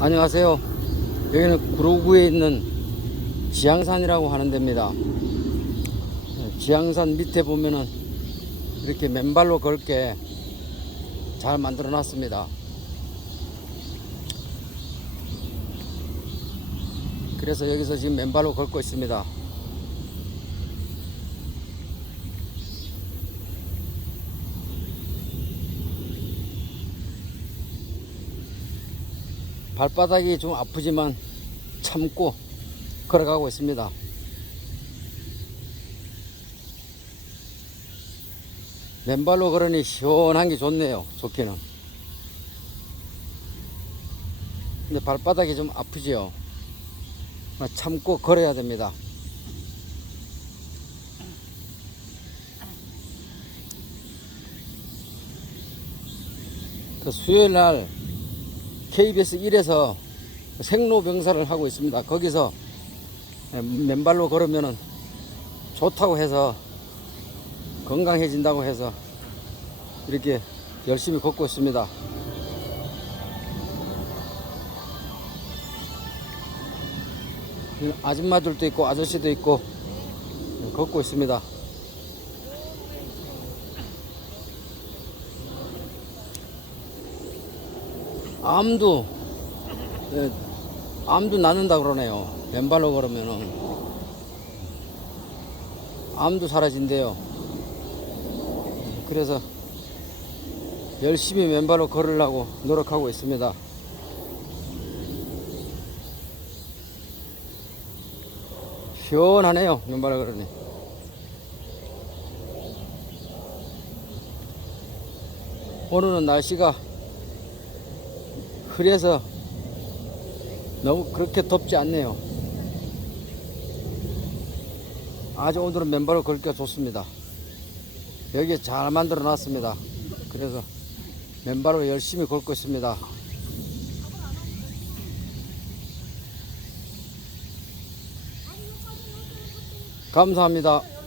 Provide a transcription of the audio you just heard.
안녕하세요. 여기는 구로구에 있는 지향산이라고 하는 데입니다. 지향산 밑에 보면은 이렇게 맨발로 걸게 잘 만들어 놨습니다. 그래서 여기서 지금 맨발로 걷고 있습니다. 발바닥이 좀 아프지만 참고 걸어가고 있습니다. 맨발로 걸으니 시원한 게 좋네요. 좋기는. 근데 발바닥이 좀 아프지요. 참고 걸어야 됩니다. 그 수요일 날 KBS 1에서 생로 병사를 하고 있습니다. 거기서 맨발로 걸으면 좋다고 해서 건강해진다고 해서 이렇게 열심히 걷고 있습니다. 아줌마들도 있고 아저씨도 있고 걷고 있습니다. 암도 예, 암도 낫는다 그러네요. 맨발로 걸으면은 암도 사라진대요. 그래서 열심히 맨발로 걸으려고 노력하고 있습니다. 시원하네요. 맨발로 걸으니. 오늘은 날씨가 흐려서 너무 그렇게 덥지 않네요. 아주 오늘은 맨발로 걸기가 좋습니다. 여기 잘 만들어 놨습니다. 그래서 맨발로 열심히 걷고 있습니다. 감사합니다.